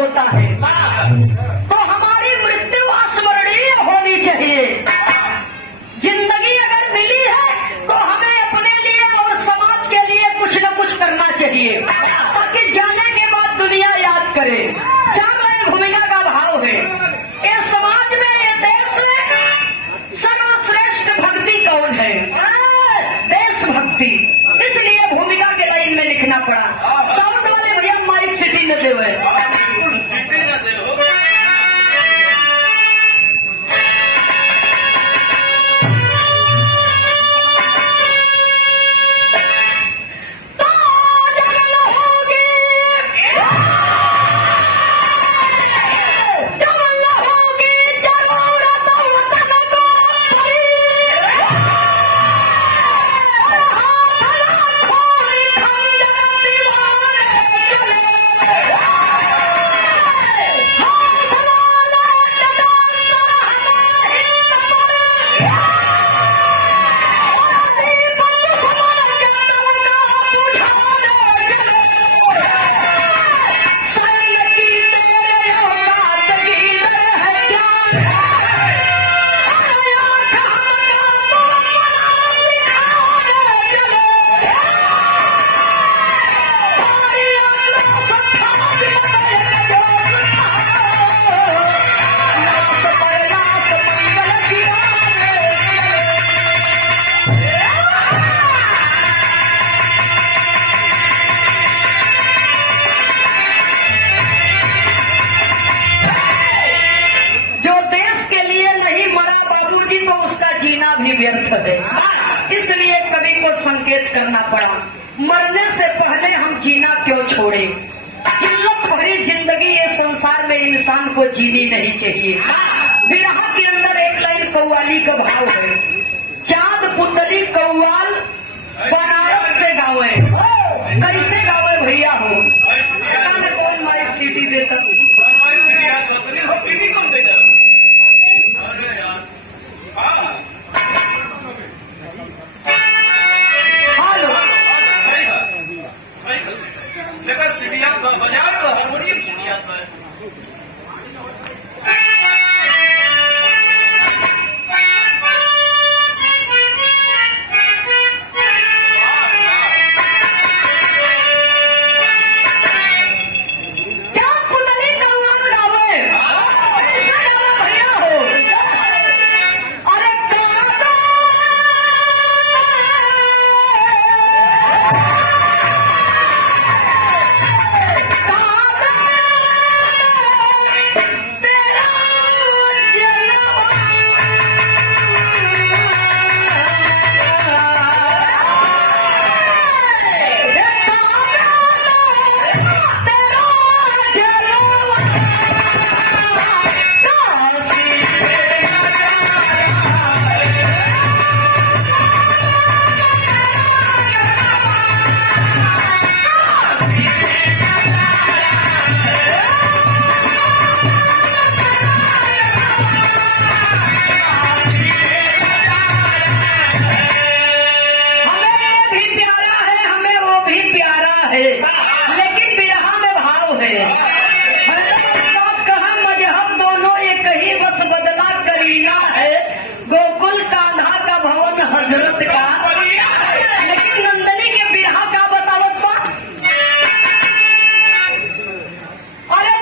होता है तो हमारी मृत्यु अस्मरणीय होनी चाहिए। जिंदगी अगर मिली है तो हमें अपने लिए और समाज के लिए कुछ न कुछ करना चाहिए ताकि जाने के बाद दुनिया याद करे। 4 लाइन भूमिका का भाव है। ये समाज में, ये देश में सर्वश्रेष्ठ भक्ति कौन है? देशभक्ति। इसलिए भूमिका के लाइन में लिखना पड़ा। साउंड वाले भैया माइक सिटी में दे हुए। व्यर्थ है। इसलिए कवि को संकेत करना पड़ा, मरने से पहले हम जीना क्यों छोड़े। जिल्लत भरी जिंदगी ये संसार में इंसान को जीनी नहीं चाहिए। विरह के अंदर एक लाइन कव्वाली का भाव है। चांद पुतली कव्वाल बनारस से गावे, कैसे गावे भैया हो? कौन माइक सीटी देता? लेकिन विरह में भाव है। कहा मजहब दोनों एक ही, बस बदला करीना है। गोकुल कान्हा का भवन हजरत का, लेकिन नंदनी के विरह का बतावत बा। अरे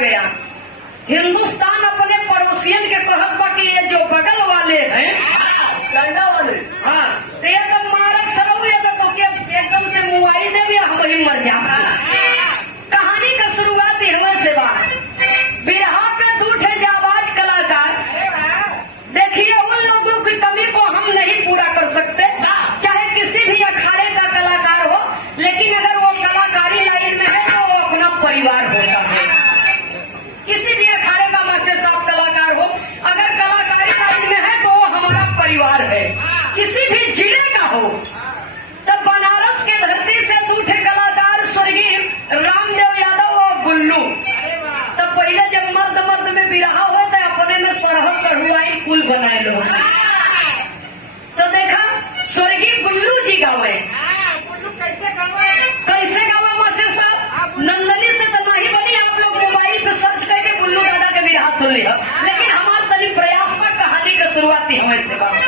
गया। हिंदुस्तान अपने पड़ोसियन के कहत बा कि ये जो बगल वाले हैं हाँ तो ये तो मारक सरऊ ये तो एकदम से मुआई दे भी हम ही मर जा। कहानी का शुरुआत इनमें से बात बिरहा के दूठे जाबाज कलाकार। देखिए उन लोगों की कमी को हम नहीं पूरा कर सकते, चाहे किसी भी अखाड़े का कलाकार हो, लेकिन अगर वो कलाकारी लाइन में है तो वो अपना परिवार होता है। किसी भी अखाड़े का मास्टर साहब कलाकार हो, अगर कलाकारी लाइन में है तो वो हमारा परिवार है। किसी भी जिले का हो, तब बनारस के धरती से दूठे कलाकार स्वर्गीय रामदेव यादव और गुल्लू। तब पहले जब मर्द मर्द में बिरहा हो तो अपने में सरह सरुआई कुल बनाए लो। तो देखा स्वर्गीय गुल्लू जी गावे कैसे गावा मास्टर साहब? नंदनी से तो नहीं बनी, आप लोग मोबाइल पे सर्च करके गुल्लू दादा के बिरहा सुन लिया, लेकिन हमारे तनी प्रयास में कहानी का शुरुआती हमें से गावा।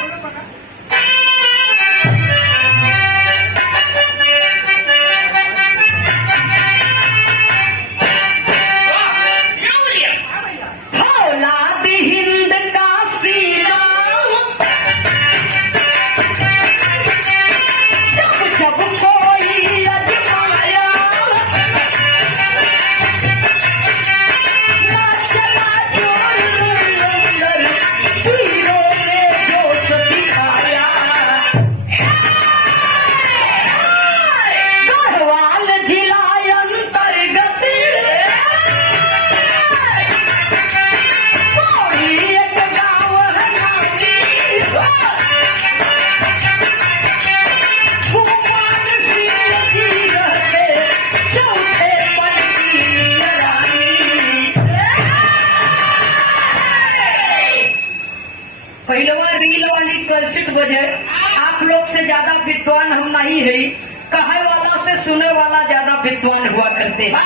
आप लोग से ज्यादा विद्वान हम नहीं है, कहे वाला से सुने वाला ज्यादा विद्वान हुआ करते हैं।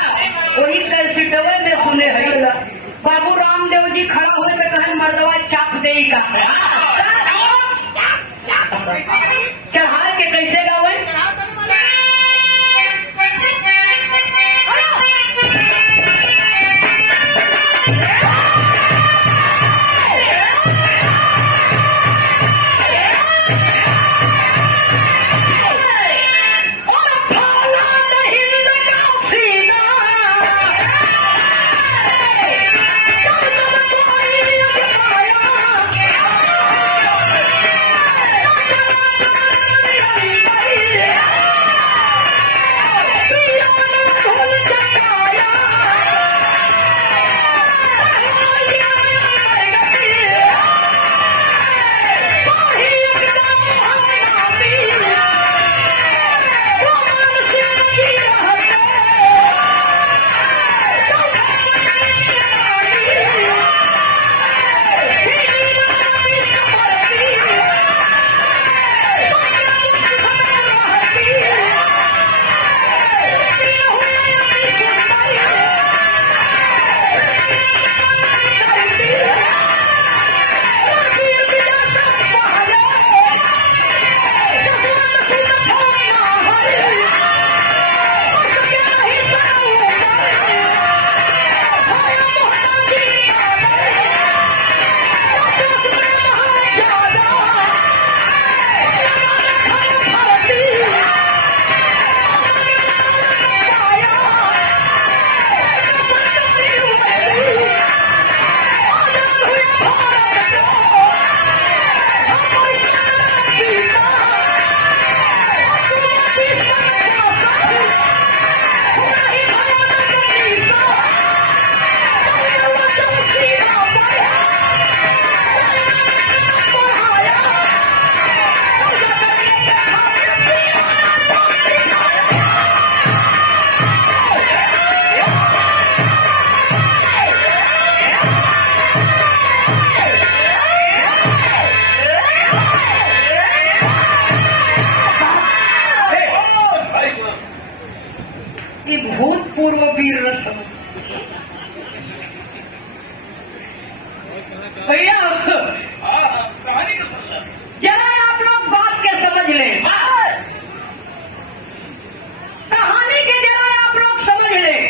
वही कैसेटवे में सुने है बाबू रामदेव जी खड़ा हो के कहे मर्दवा चाप दे का चढ़ा के कैसे गावे भूतपूर्व वीर रसम भैया जरा आप लोग बात के समझ लें, कहानी के जरा आप लोग समझ लें।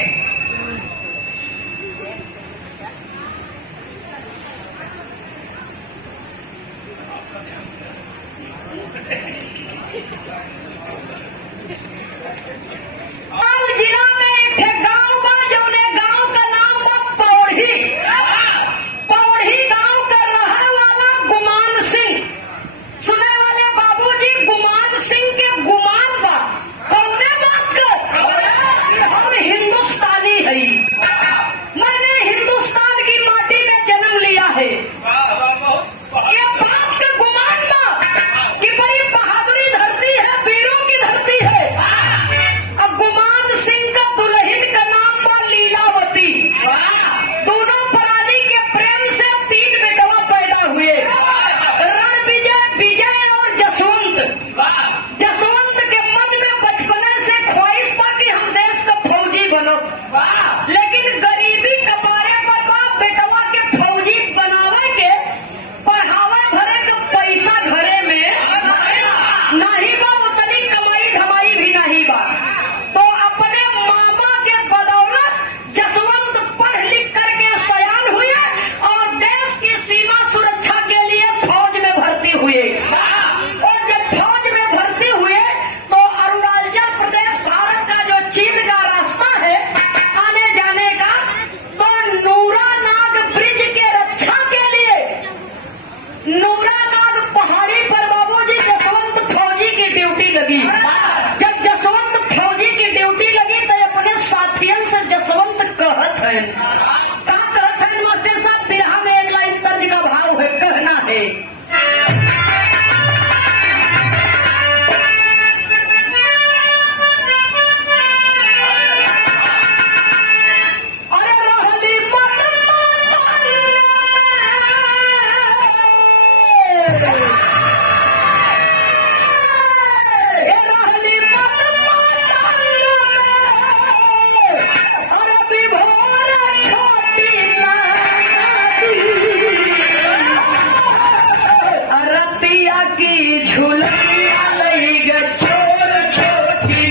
क्या कहते हैं मास्टर साहब? बिरहा में एक लाइन तर्ज का भाव है, कहना है की झुलनिया लई ग छोर छोटी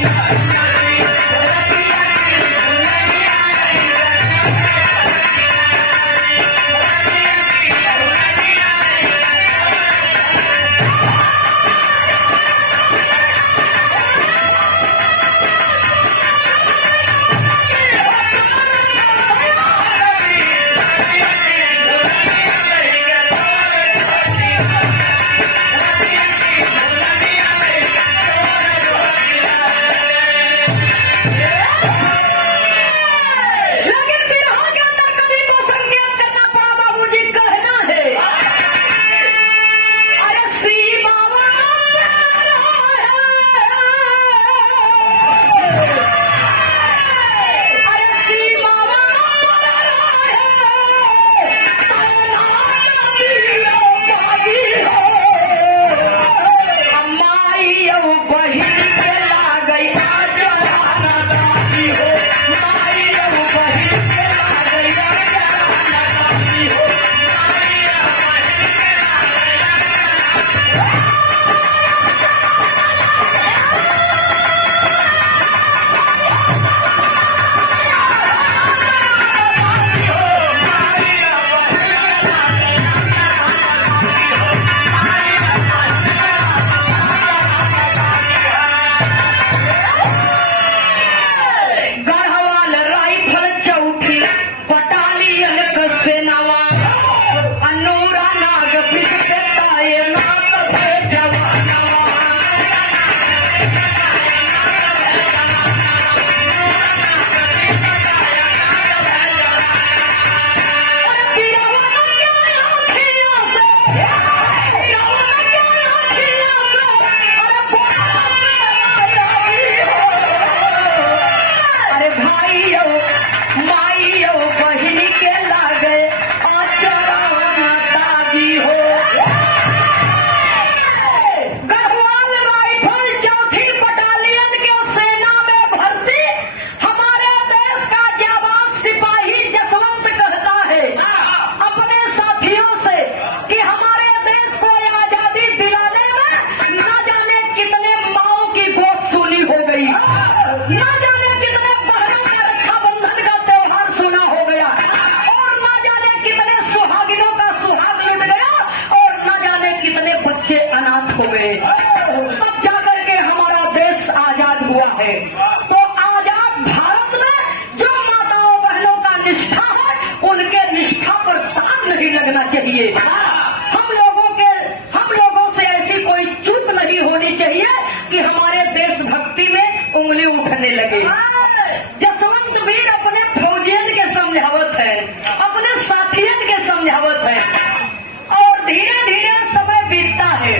तो आजाद भारत में जो माताओं बहनों का निष्ठा है, उनके निष्ठा पर दाग नहीं लगना चाहिए। हम लोगों से ऐसी कोई चूक नहीं होनी चाहिए कि हमारे देशभक्ति में उंगली उठने लगे। जसवंत वीर अपने फौजियन के समझावत है, अपने साथियन के समझावत है, और धीरे धीरे समय बीतता है।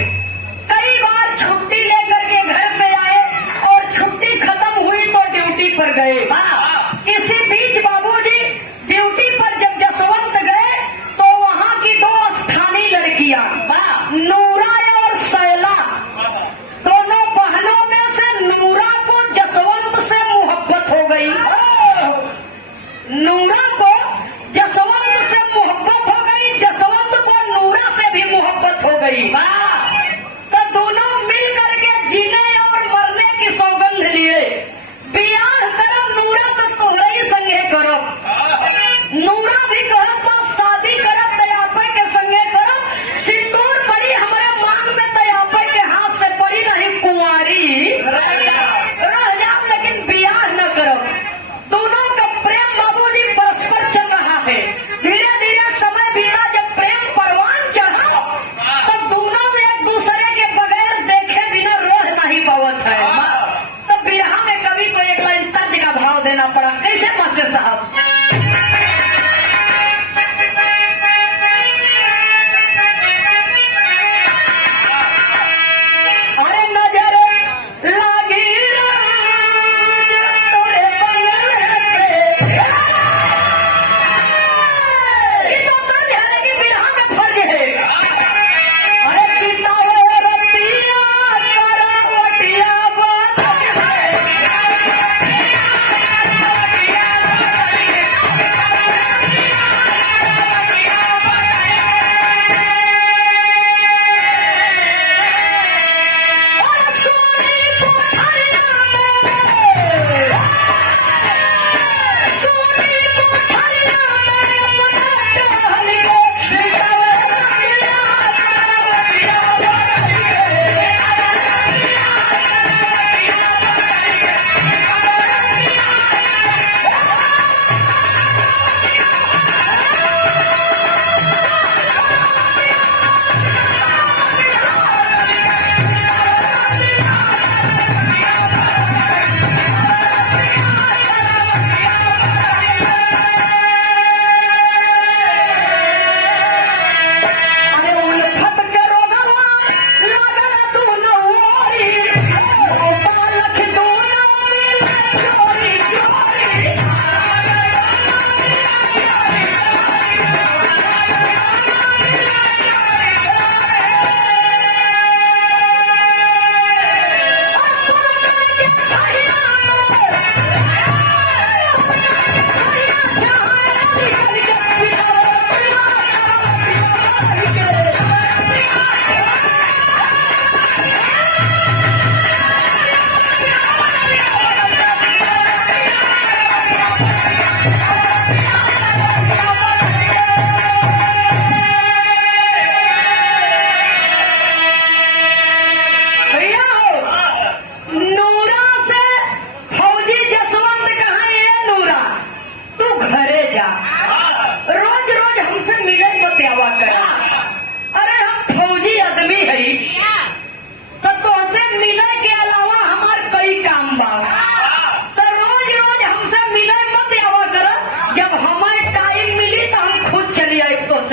कई बार छुट्टी लेकर के घर पे आए और छुट्टी खत्म हुई तो ड्यूटी पर गए। इसी बीच बाबूजी ड्यूटी पर जब जसवंत गए तो वहाँ की दो स्थानीय लड़कियां नूरा और सैला, दोनों बहनों में से नूरा को जसवंत से मोहब्बत हो गई। नूरा को जसवंत से मोहब्बत हो गई, जसवंत को नूरा से भी मोहब्बत हो गई। तो दोनों मिल करके जीने और मरने की सौगंध लिए। बियाह करब नूरा तो तोहरे ही संगे करब। नूरा भी कहब बस शादी करब तयापे के संगे करब। सिंदूर पड़ी हमारे मांग में तयापे के हाथ से पड़ी नहीं, कुंवारी रह जाब लेकिन बियाह न करब। दोनों का प्रेम बाबूजी परस्पर चल रहा है। धीरे धीरे समय बीता, जब प्रेम परवान चढ़ा तब दोनों एक दूसरे के बगैर देखे बिना रह नहीं पावत है। तब बिरहा में कवि को एक लाइन तर्ज का भाव देना पड़ा। कैसे मास्टर साहब?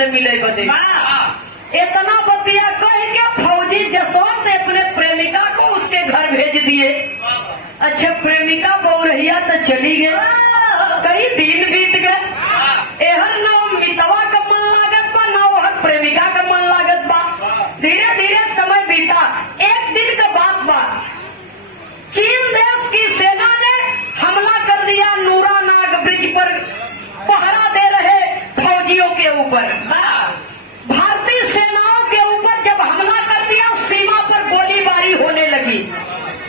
से मिले बदे। इतना बतिया कह के फौजी जसवंत अपने प्रेमिका को उसके घर भेज दिए। अच्छा प्रेमिका बौरहिया तो चली गई, कई दिन बीत गए। एहर न मितवा का मन लागत बा न ओहर प्रेमिका का मन लागत बा। धीरे धीरे समय बीता। एक दिन का बात बा, चीन देश की सेना ने हमला कर दिया नूरा नाग ब्रिज पर पहरा दे रहे फौजियों के ऊपर। भारतीय सेनाओं के ऊपर जब हमला कर दिया सीमा पर गोलीबारी होने लगी।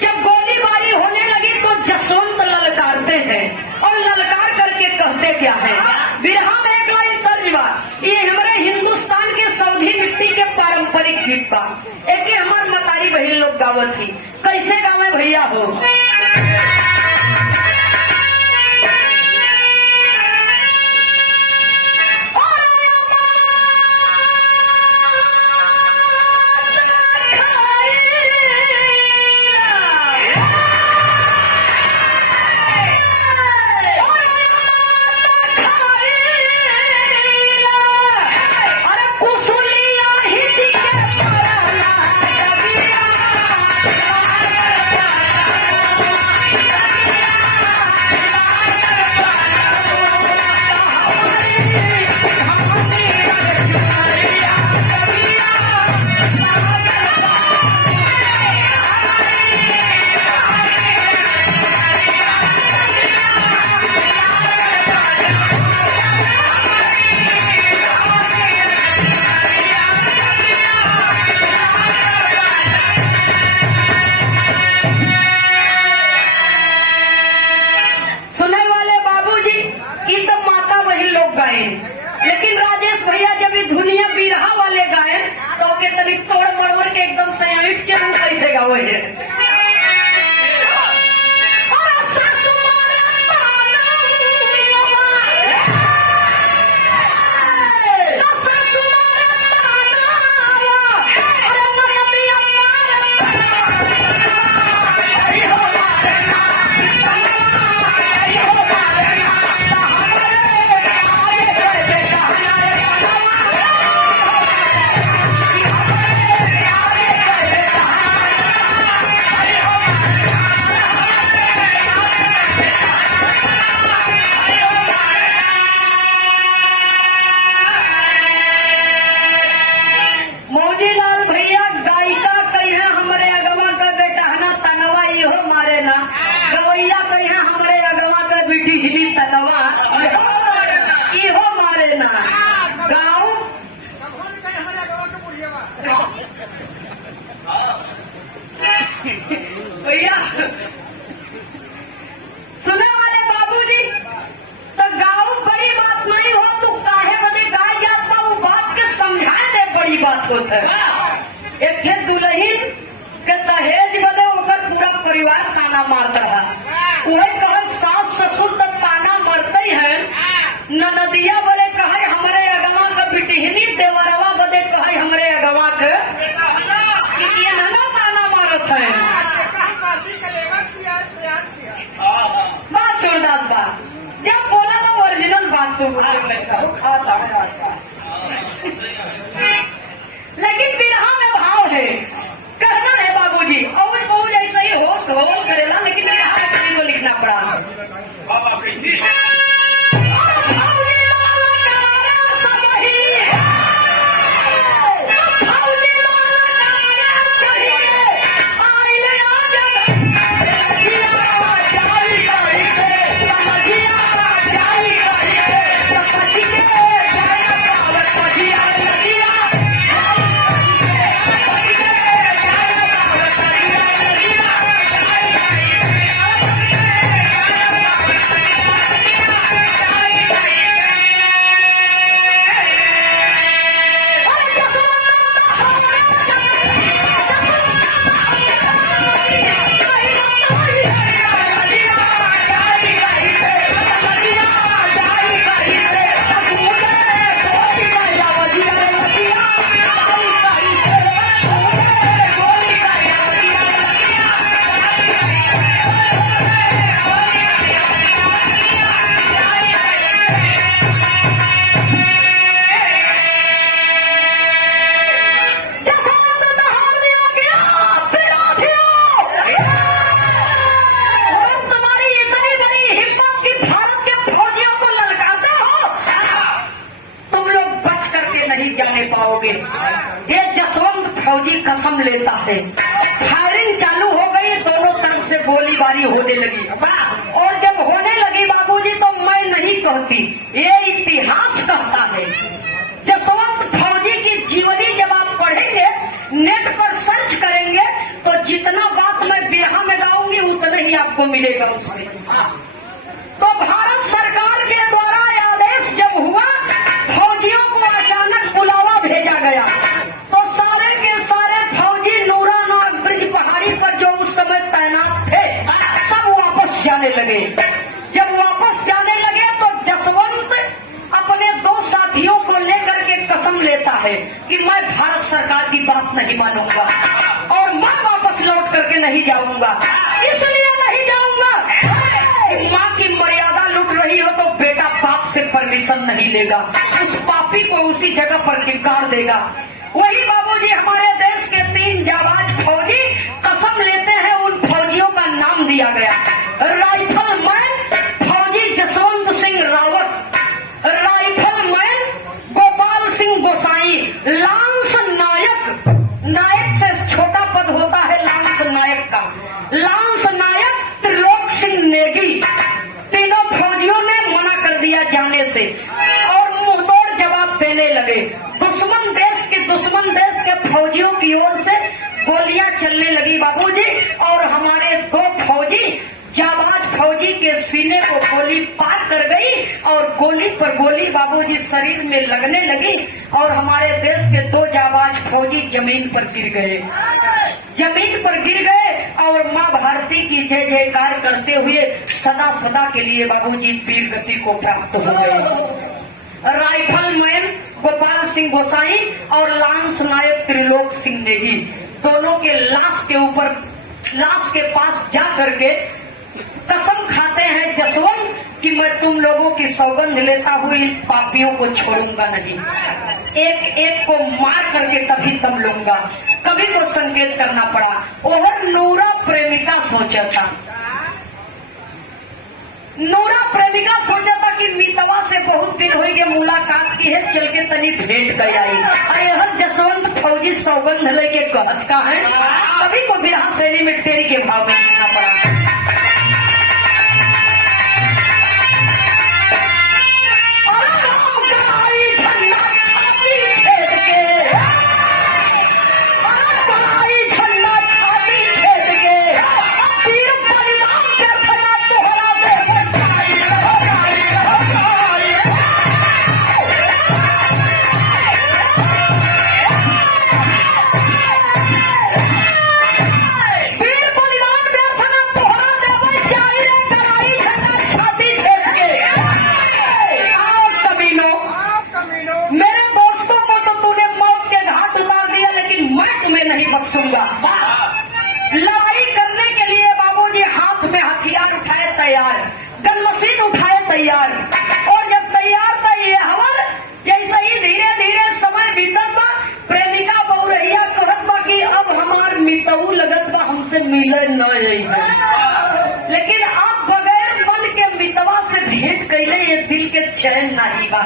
जब गोलीबारी होने लगी तो जसवंत ललकारते हैं और ललकार करके कहते क्या है, बिरहा में एक लाइन तर्ज बा, ये हमारे हिंदुस्तान के सऊदी मिट्टी के पारंपरिक गीत बा। एक हमारे मतारी बहन लोग गावत थी, कैसे गावे भैया हो। लेकिन राजेश भैया जब दुनिया बिरहा वाले गाए तो के तभी तोड़ मड़ोड़ के एकदम सयामिट के रूप कैसे गावे है। भैया सुने वाले बाबूजी तो गाँव बड़ी बात नहीं हो, तू काहे बदे गाय जाता वो बात के समझाए दे बड़ी बात होता है। एक थे दुल्हन के दहेज बदे ओकर पूरा परिवार ताना मारता है। वही कह सास ससुर तक ताना मरते हैं, ननदिया बड़े कहे हमारे अगवा का बिटिहनी, देवरवा बदे कहे हमारे अगवा के ये नना ताना मारत है। बात सुनदास बात जब बोला ना ओरिजिनल बात तो लेकिन बिरहा में भाव है, कहना है बाबूजी और बहुत ऐसा ही हो करेला, लेकिन को लिखना पड़ा। नहीं जाने पाओगे। ये जसवंत फौजी कसम लेता है। फायरिंग चालू हो गई, दोनों तरफ से गोलीबारी होने लगी, और जब होने लगी बाबूजी तो मैं नहीं कहती, ये इतिहास कहता है। जसवंत फौजी की जीवनी जब आप पढ़ेंगे, नेट पर सर्च करेंगे, तो जितना बात मैं बिरहा में गाऊंगी उतना ही आपको मिलेगा उसमें। तो भारत सरकार के द्वारा आदेश जब हुआ, फौजियों को अचानक बुलावा भेजा गया, तो सारे के सारे फौजी नूरानाग ब्रिज पहाड़ी पर जो उस समय तैनात थे, सब वापस जाने लगे। जब वापस जाने लगे तो जसवंत अपने 2 साथियों को लेकर के कसम लेता है कि मैं भारत सरकार की बात नहीं मानूंगा और मैं वापस लौट करके नहीं जाऊंगा। इसलिए नहीं जाऊंगा, माँ की मर्यादा लूट रही हो तो बेटा बाप से परमिशन नहीं लेगा, उस पापी को उसी जगह पर किरकार देगा। वही बाबूजी हमारे देश के 3 जाबाज फौजी कसम लेते हैं। उन फौजियों का नाम दिया गया राइफलमैन फौजी जसवंत सिंह रावत, राइफलमैन गोपाल सिंह गोसाई, लांस नायक, नायक से छोटा पद होता है लांस नायक का, लांस नायक त्रिलोक सिंह नेगी। तीनों फौजियों ने मना कर दिया जाने से और मुंहतोड़ जवाब देने लगे। दुश्मन देश के फौजियों की ओर से गोलियां चलने लगी बाबूजी, और हमारे 2 फौजी जाबाज फौजी के सीने को गोली पार कर गई और गोली पर गोली बाबूजी शरीर में लगने लगी, और हमारे देश के 2 जाबाज फौजी जमीन पर गिर गए। जमीन पर गिर गए और माँ भारती की जय जयकार करते हुए सदा सदा के लिए बाबूजी वीर गति को प्राप्त हो गए। राइफलमैन गोपाल सिंह गोसाई और लांस नायक त्रिलोक सिंह नेगी दोनों के लाश के पास जा करके कसम खाते हैं जसवंत कि मैं तुम लोगों की सौगंध लेता हुआ इन पापियों को छोड़ूंगा नहीं, एक एक को मार करके तभी दम लूंगा। कभी तो संकेत करना पड़ा। और नूरा प्रेमिका सोचा था, नूरा प्रेमिका सोचा था कि मीतवा से बहुत दिन हो गए मुलाकात की है, चल के तनी भेंट कर आई। अरे जसवंत फौजी सौगंध लेके कहत का है, कभी को बिरहा शैली में तेरी के भाव में लिखना पड़ा। लड़ाई करने के लिए बाबूजी हाथ में हथियार उठाए तैयार, गन मशीन उठाए तैयार, और जब तैयार था ये हवन, जैसे ही धीरे धीरे समय बीतत बा, प्रेमिका बहुरहिया कहत बा कि अब हमार मितऊ लगत बा हमसे मिले न है, लेकिन आप बगैर मन के मितवा से भेंट कैले ये दिल के चैन नहीं बा।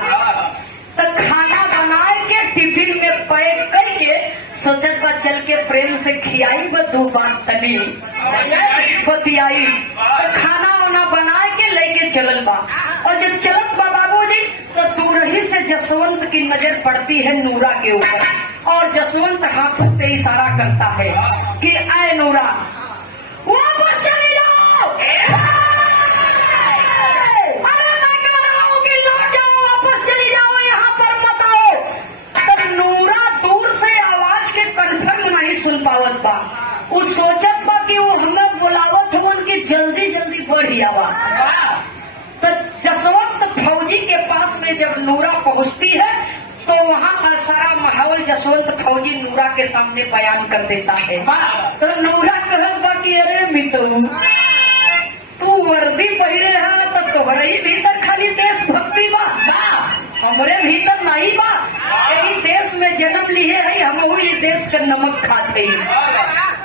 तो खाना बनाए के टिफिन में पैक करके सोचत बा चल के प्रेम से खियाई व 2 बात तनी बतियाई। तो खाना वाना बना के लेके चलल बा, और जब चलत बा बाबूजी तो दूर ही से जसवंत की नजर पड़ती है नूरा के ऊपर, और जसवंत हाथों से इशारा करता है कि आए नूरा वापस चले जाओ। अरे मैं कह रहा हूँ कि लौट जाओ, वापस चली जाओ, यहाँ पर मत आओ। तब नूरा दूर से आवाज के कन्फर्म नहीं सुन पावत बा, वो सोचत बा कि वो हमें बुलावत हो, उनकी जल्दी जल्दी बढ़ी आवाज। तो जसवंत फौजी के पास में जब नूरा पहुंचती है तो वहाँ का सारा माहौल जसवंत फौजी नूरा के सामने बयान कर देता है। तो नूरा कहत बा कि अरे मितऊ तू वर्दी पहिरे है तो तोहरे ही भीतर खाली देशभक्ति बा, हमरे भीतर नहीं बा। यही देश में जन्म लिए है, हम ये देश का नमक खाते ही,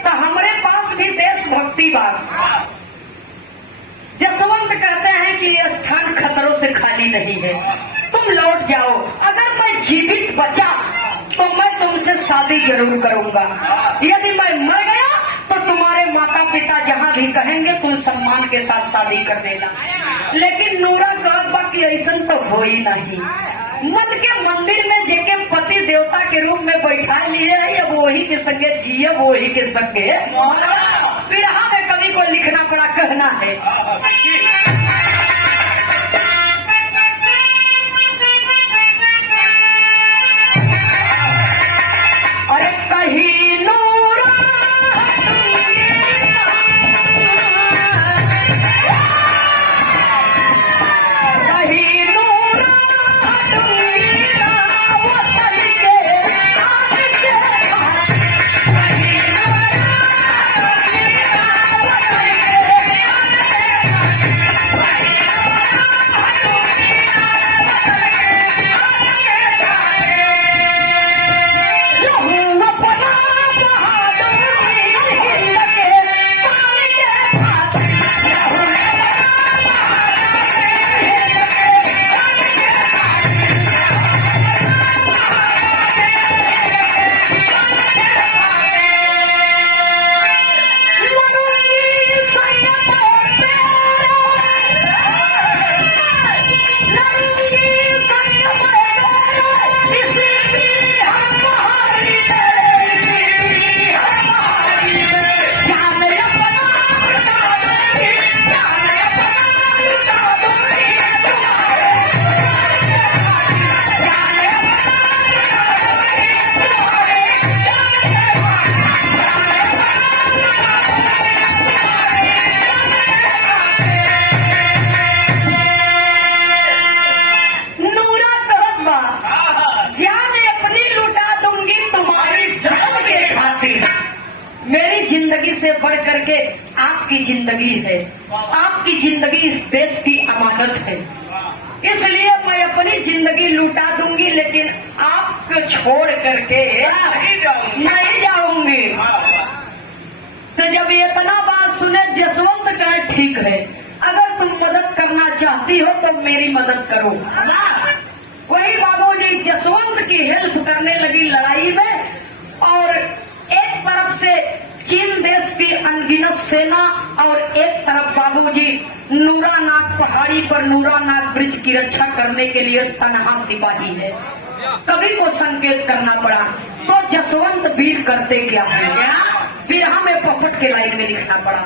तो हमरे पास भी देशभक्ति बा। जसवंत कहते हैं कि ये स्थान खतरों से खाली नहीं है, तुम लौट जाओ। अगर मैं जीवित बचा तो मैं तुमसे शादी जरूर करूंगा। यदि मैं मर गया तो तुम्हारे माता पिता जहाँ भी कहेंगे तुम सम्मान के साथ शादी कर देना। लेकिन नूरा कहत बा कि ऐसा तो हो ही नहीं। मन के मंदिर में जेके पति देवता के रूप में बैठा लिए है, अब वही के संगे जिये, वही के संगे विरहा में कवि को लिखना पड़ा, कहना है। अरे कहीं नूरा कहीं नूरा वो सही के से बढ़ करके आपकी जिंदगी है। आपकी जिंदगी इस देश की अमानत है, इसलिए मैं अपनी जिंदगी लुटा दूंगी, लेकिन आपको छोड़ करके नहीं जाऊंगी। तो जब इतना बात सुने जसवंत कहे ठीक है, अगर तुम मदद करना चाहती हो तो मेरी मदद करो। वही बाबूजी जसवंत की हेल्प करने लगी लड़ाई में, और एक तरफ से चीन देश की अनगिनत सेना और एक तरफ बाबूजी नूरानाग पहाड़ी पर नूरानाग ब्रिज की रक्षा करने के लिए तनहा सिपाही है। कवि को संकेत करना पड़ा, तो जसवंत वीर करते क्या है, फिर हमें पपट के लाइन में लिखना पड़ा।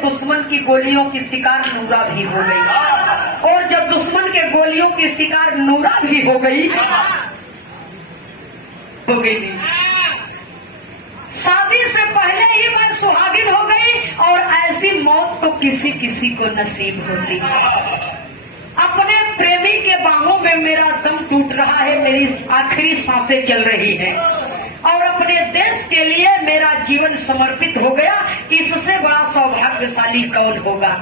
दुश्मन की गोलियों की शिकार नूरा भी हो गई, और जब दुश्मन के गोलियों की शिकार नूरा भी हो गई शादी से पहले ही मैं सुहागिन हो गई, और ऐसी मौत तो किसी किसी को नसीब होती है। अपने प्रेमी के बाहों में मेरा दम टूट रहा है, मेरी आखिरी सांसें चल रही है, और अपने देश के लिए मेरा जीवन समर्पित हो गया। इससे बड़ा सौभाग्यशाली कौन होगा।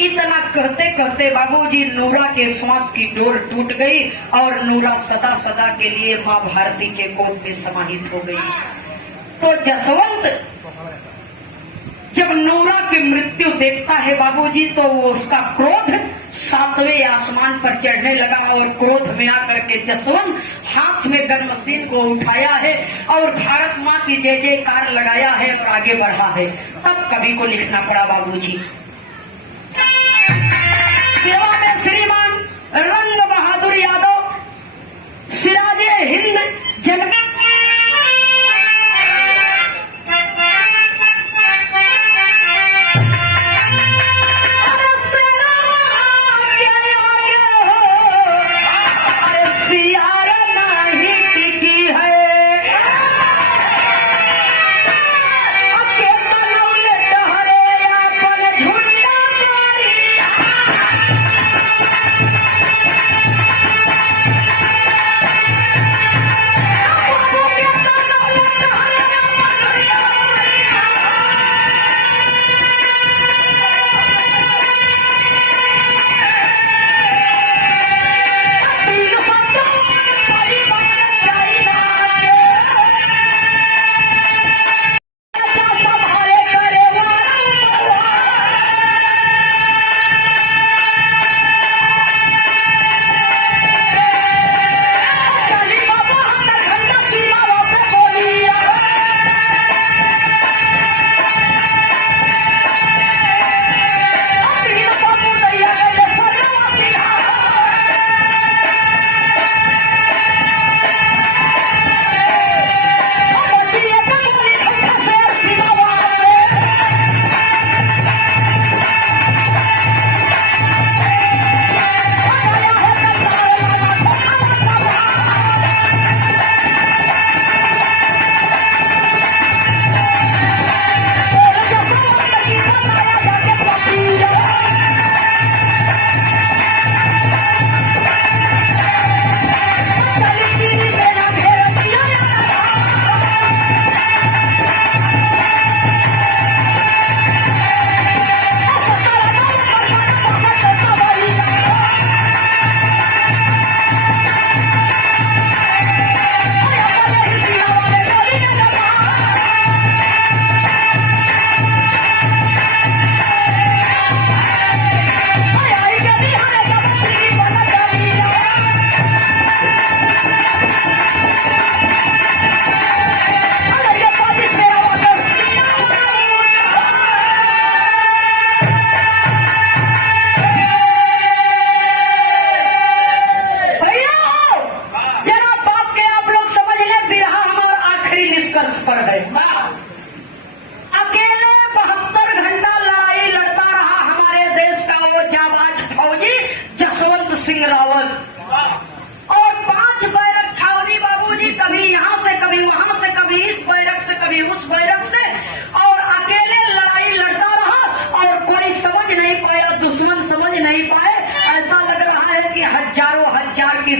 इतना कहते कहते बाबूजी नूरा के श्वास की डोर टूट गई, और नूरा सदा सदा के लिए माँ भारती के कोट में समाहित हो गई। तो जसवंत जब नूरा की मृत्यु देखता है बाबूजी, तो वो उसका क्रोध सातवें आसमान पर चढ़ने लगा और क्रोध में आकर के जसवंत हाथ में गन मशीन को उठाया है और भारत माँ की जय जयकार लगाया है और आगे बढ़ा है। तब कवि को लिखना पड़ा बाबूजी। सेवा में श्रीमान रंग बहादुर यादव सिराजे हिंद जन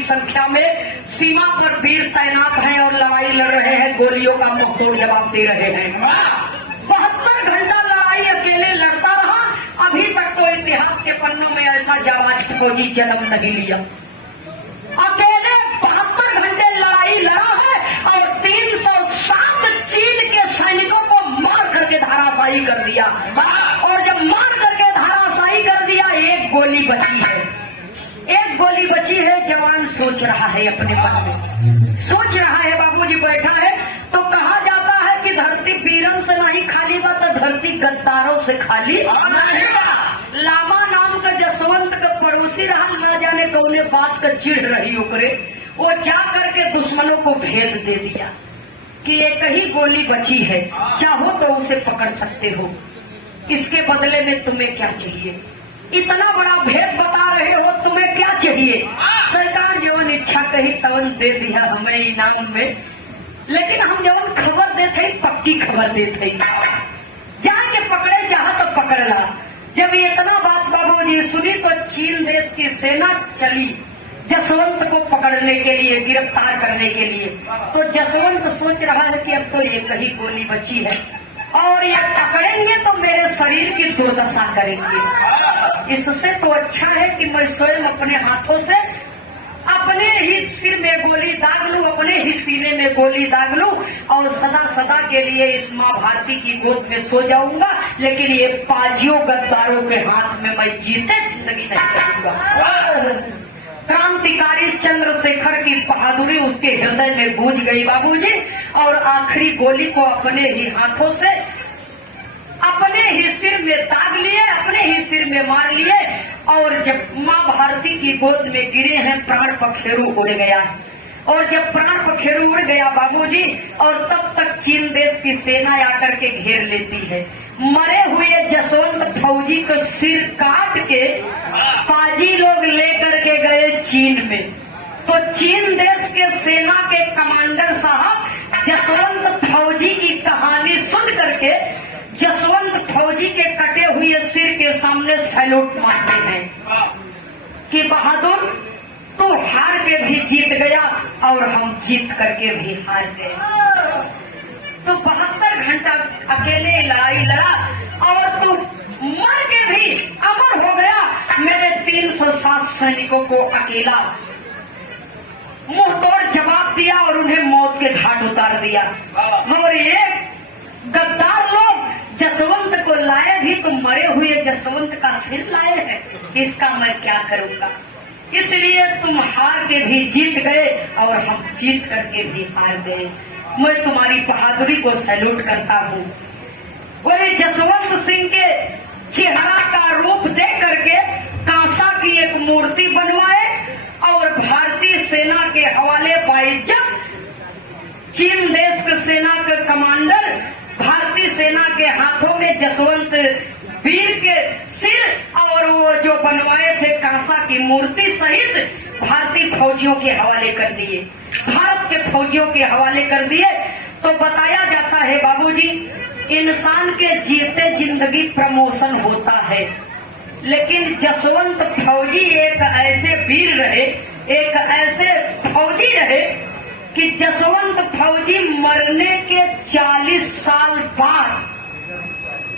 संख्या में सीमा पर वीर तैनात हैं और लड़ाई लड़ रहे हैं, गोलियों का मुंहतोड़ जवाब दे रहे हैं। 72 घंटा लड़ाई अकेले लड़ता रहा। अभी तक तो इतिहास के पन्नों में ऐसा जाबाज फौजी जन्म नहीं लिया। अकेले 72 घंटे लड़ाई लड़ा है और 307 चीन के सैनिकों को मार करके धाराशाही कर दिया। और जब मार करके धाराशाही कर दिया, एक गोली बची है, एक गोली बची है। जवान सोच रहा है, अपने मन में सोच रहा है, बाबूजी बैठा है। तो कहा जाता है कि धरती वीरन से नहीं खाली बा, तो धरती गद्दारों से खाली। लामा नाम का जसवंत का पड़ोसी रहा, ना जाने कौने बात का चिढ़ रही ओकरे, वो जा करके दुश्मनों को भेद दे दिया कि एक ही गोली बची है, चाहो तो उसे पकड़ सकते हो, इसके बदले में तुम्हें क्या चाहिए? इतना बड़ा भेद बता रहे हो, तुम्हें क्या चाहिए? सरकार जवन इच्छा कही तवन दे दिया हमें इनाम में, लेकिन हम जवन खबर देते पक्की खबर देते, जाके पकड़े चाह तो पकड़ ला। जब इतना बात बाबूजी सुनी तो चीन देश की सेना चली जसवंत को पकड़ने के लिए, गिरफ्तार करने के लिए। तो जसवंत सोच रहा है कि अब तो एक ही गोली बची है और ये पकड़ेंगे तो मेरे शरीर की दुर्दशा करेंगे। इससे तो अच्छा है कि मैं स्वयं अपने हाथों से अपने ही सिर में गोली दाग लूं, अपने ही सीने में गोली दाग लूं और सदा सदा के लिए इस माँ भारती की गोद में सो जाऊंगा, लेकिन ये पाजियों गद्दारों के हाथ में मैं जीते जिंदगी नहीं करूंगा। क्रांतिकारी चंद्रशेखर की बहादुरी उसके हृदय में गूंज गई बाबूजी, और आखिरी गोली को अपने ही हाथों से अपने ही सिर में दाग लिए, अपने ही सिर में मार लिए। और जब माँ भारती की गोद में गिरे हैं, प्राण पखेरु उड़ गया। और जब प्राण पखेरु उड़ गया बाबूजी, और तब तक चीन देश की सेना आकर के घेर लेती है। मरे हुए जसवंत फौजी को सिर काट के पाजी लोग लेकर के गए चीन में। तो चीन देश के सेना के कमांडर साहब जसवंत फौजी की कहानी सुन करके जसवंत फौजी के कटे हुए सिर के सामने सैल्यूट मारते हैं कि बहादुर, तू हार के भी जीत गया और हम जीत करके भी हार गए। तो 72 घंटा अकेले लड़ाई लड़ा और तू मर के भी अमर हो गया। मेरे 307 सैनिकों को अकेला मुंह तोड़ जवाब दिया और उन्हें मौत के घाट उतार दिया। और ये गद्दार लोग जसवंत को लाए भी तो मरे हुए जसवंत का सिर लाए हैं, इसका मैं क्या करूंगा। इसलिए तुम हार के भी जीत गए और हम जीत करके भी हार गए। मैं तुम्हारी बहादुरी को सैल्यूट करता हूँ। वही जसवंत सिंह के चेहरा का रूप देख करके कांसा की एक मूर्ति बनवाए और भारतीय सेना के हवाले बाइज्जत चीन देश के सेना के कमांडर भारतीय सेना के हाथों में जसवंत वीर के सिर और वो जो बनवाए थे कांसा की मूर्ति सहित भारतीय फौजियों के हवाले कर दिए, भारत के फौजियों के हवाले कर दिए। तो बताया जाता है बाबूजी, इंसान के जीते जिंदगी प्रमोशन होता है, लेकिन जसवंत फौजी एक ऐसे वीर रहे, एक ऐसे फौजी रहे कि जसवंत फौजी मरने के 40 साल बाद,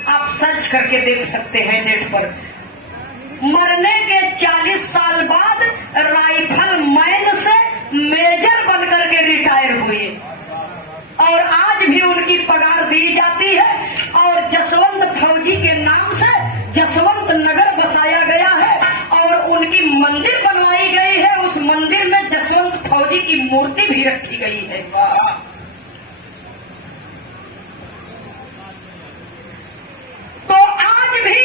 आप सर्च करके देख सकते हैं नेट पर, मरने के 40 साल बाद राइफल मैन से मेजर बनकर के रिटायर हुए और आज भी उनकी पगार दी जाती है। और जसवंत फौजी के नाम से जसवंत नगर बसाया गया है और उनकी मंदिर बनवाई गई है। उस मंदिर में जसवंत फौजी की मूर्ति भी रखी गई है। तो आज भी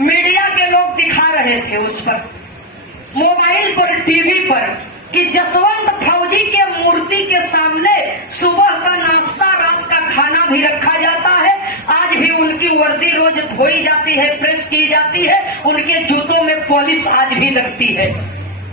मीडिया के लोग दिखा रहे थे उस पर, मोबाइल पर, टीवी पर, कि जसवंत फौजी के मूर्ति के सामने सुबह का नाश्ता, रात का खाना भी रखा जाता है। आज भी उनकी वर्दी रोज धोई जाती है, प्रेस की जाती है, उनके जूतों में पॉलिश आज भी लगती है।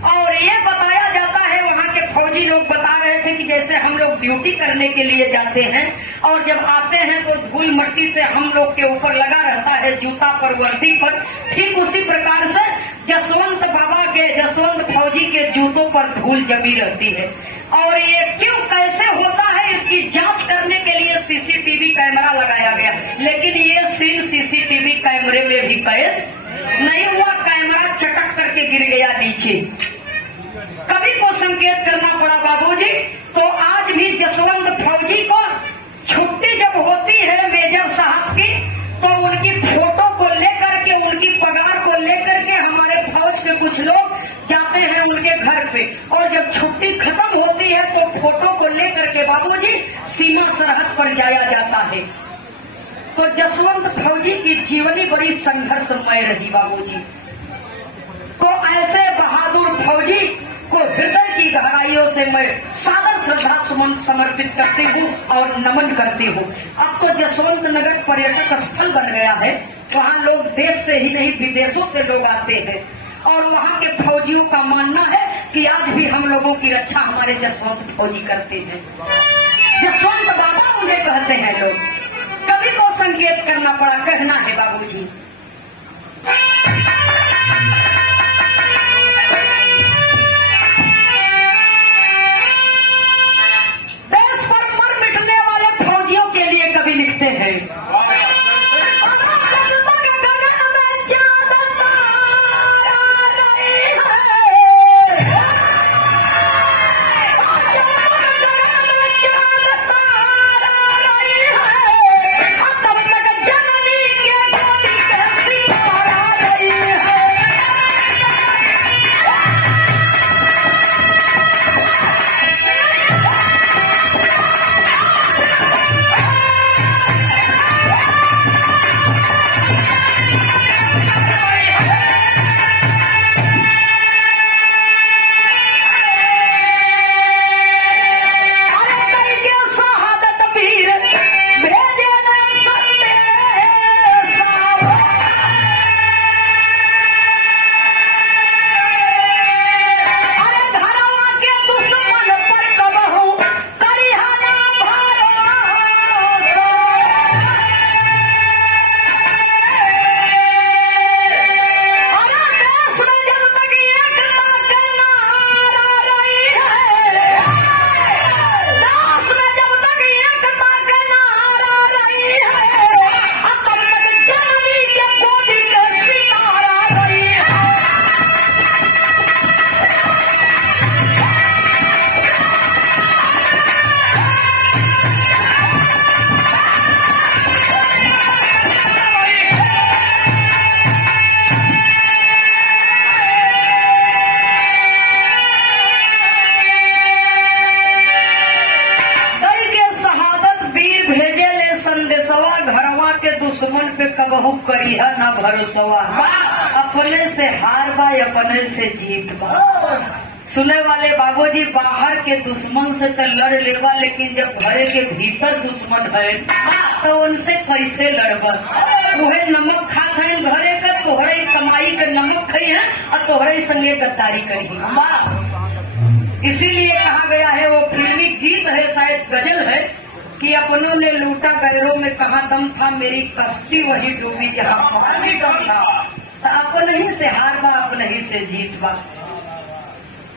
और ये बताया जाता है, वहाँ के फौजी लोग बता रहे थे कि जैसे हम लोग ड्यूटी करने के लिए जाते हैं और जब आते हैं तो धूल मट्टी से हम लोग के ऊपर लगा रहता है, जूता पर, वर्दी पर, ठीक उसी प्रकार से जसवंत बाबा के, जसवंत फौजी के जूतों पर धूल जमी रहती है। और ये क्यों, कैसे होता है, इसकी जांच करने के लिए सीसीटीवी कैमरा लगाया गया, लेकिन ये सीन सीसीटीवी कैमरे में भी कैद नहीं हुआ। कैमरा चटक करके गिर गया नीचे। कभी को संकेत करना पड़ा बाबूजी। तो आज भी जसवंत फौजी को छुट्टी जब होती है मेजर साहब की, तो उनकी फोटो को लेकर के, उनकी पगार को लेकर के हमारे फौज के कुछ लोग जाते हैं उनके घर पे, और जब छुट्टी खत्म होती है तो फोटो को लेकर के बाबूजी सीमा सरहद पर जाया जाता है। तो जसवंत फौजी की जीवनी बड़ी संघर्षमय रही बाबूजी। तो ऐसे बहादुर फौजी को हृदय की गहराइयों से मैं सादर श्रद्धा सुमन समर्पित करती हूँ और नमन करती हूँ। अब तो जसवंत नगर पर्यटक स्थल बन गया है, वहाँ लोग देश से ही नहीं विदेशों से लोग आते हैं और वहाँ के फौजियों का मानना है कि आज भी हम लोगों की रक्षा हमारे जसवंत फौजी करते हैं। जसवंत बाबा उन्हें कहते हैं लोग। कभी को संकेत करना पड़ा, कहना है बाबूजी। देश पर मर मिटने वाले फौजियों के लिए कभी लिखते हैं, घरवा के दुश्मन पे कबहू करिहा ना भरोसवा, अपने से हार बा अपने से जीत बा। सुने वाले बाबूजी, बाहर के दुश्मन से तो लड़ लेवा, लेकिन जब घरे के भीतर दुश्मन है तो उनसे कैसे लड़बा? तुहे नमक खात है घरे का, तोहरे कमाई के नमक खाई है और तोहरे संगे गद्दारी करी। इसीलिए कहा गया है, वो फिल्मी गीत है, शायद गजल है, कि अपनों ने लूटा गैरों में कहाँ दम था, मेरी कश्ती वही डूबी जहाँ पानी दम था। अपन ही से हार बा, अपन ही से जीत बा।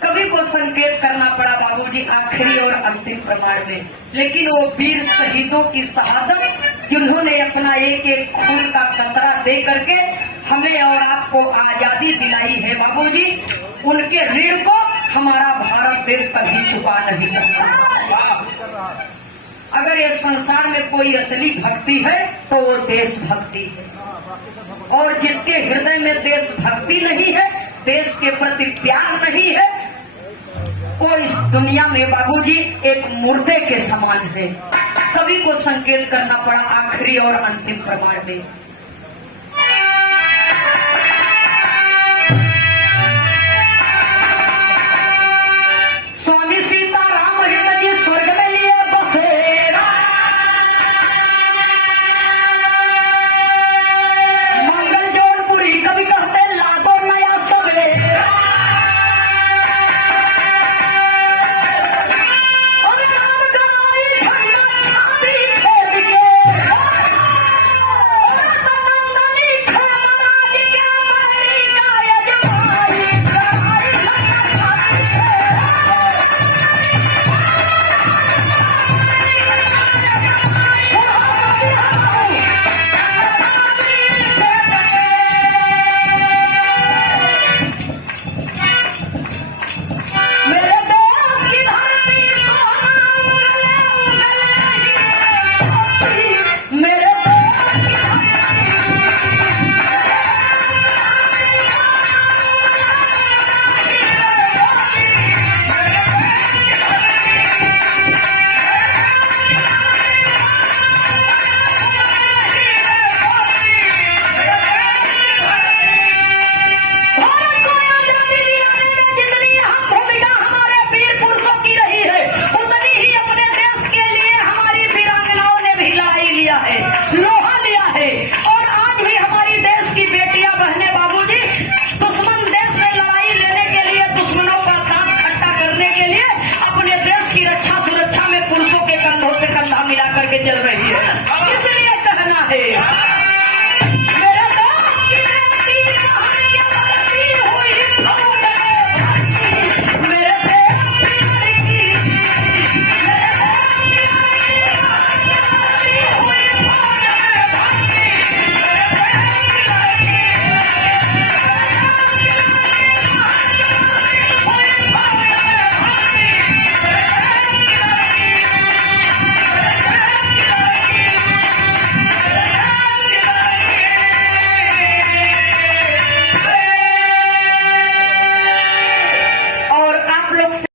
कवि को संकेत करना पड़ा बाबूजी आखिरी और अंतिम प्रमाण में, लेकिन वो वीर शहीदों की शहादत, जिन्होंने अपना एक एक खून का कतरा दे करके हमें और आपको आजादी दिलाई है बाबूजी, उनके ऋण को हमारा भारत देश कभी चुका नहीं सकता। अगर इस संसार में कोई असली भक्ति है तो वो देशभक्ति है, और जिसके हृदय में देशभक्ति नहीं है, देश के प्रति प्यार नहीं है, वो इस दुनिया में बाबूजी एक मुर्दे के समान है। कवि को संकेत करना पड़ा आखिरी और अंतिम प्रमाण में।